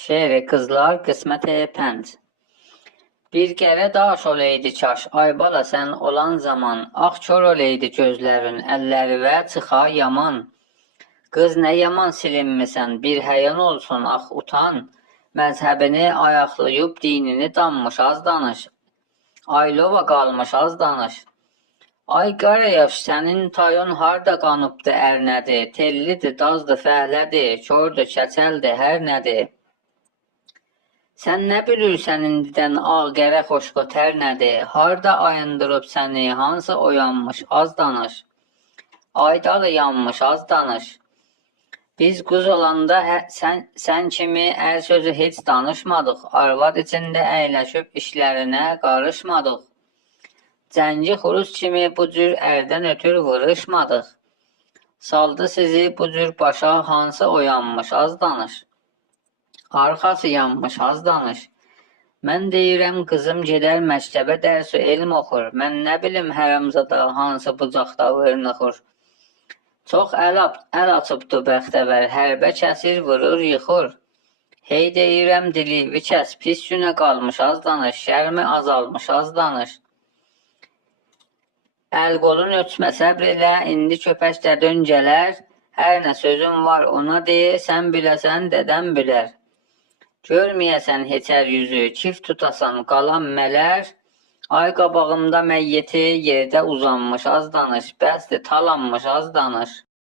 Şeiri qızlar qismət pənd. Bir qərə daş oleydi çaş, ay bala sən olan zaman, ağ kör oleydi gözlərin, əlləri və çıxa yaman. Qız nə yaman silinmisən, bir həyan olsun, ax utan, məzhəbini ayaqlayıb dinini danmış az danış, aylova qalmış az danış. Ay qarayaş, sənin tayon harda qanıbdı ərnədi, tellidir, dazdı, fəhlədir, kördür, keçəldir, hər nədir. Sən nə bilirsən indidən ağ qərə xoşqo tər nədir, harda ayındırıb səni, hansı oyanmış, az danış, aydalı yanmış, az danış. Biz qız olanda sən kimi ər sözü heç danışmadıq, arvad içində əyləşib işlərinə qarışmadıq. Cəngi xuruz kimi bu cür ərdən ötür vırışmadıq. Saldı sizi bu cür başa, hansı oyanmış, az danış. Arxası yanmış, az danış. Mən deyirəm, qızım gedər məktəbə dərs elm oxur. Mən nə bilim hərəmzada hansı bucaqda vırnıxır. Çox əl açıbdı bəxtəvər, hərbə kəsir, vurur, yıxır. Hey deyirəm, dilivi kəs, pis günə qalmış, az danış. Şərmi azalmış, az danış. Əl qolun ötmə səbr elə, indi köpək dədön gələr. Hər nə sözüm var ona de, sən biləsən, dədəm bilər. Görməyəsən heçər yüzü, çift tutasan qalan mələr, ay qabağımda məyyiti yerdə uzanmış az danış, bəsdir talanmış az danış.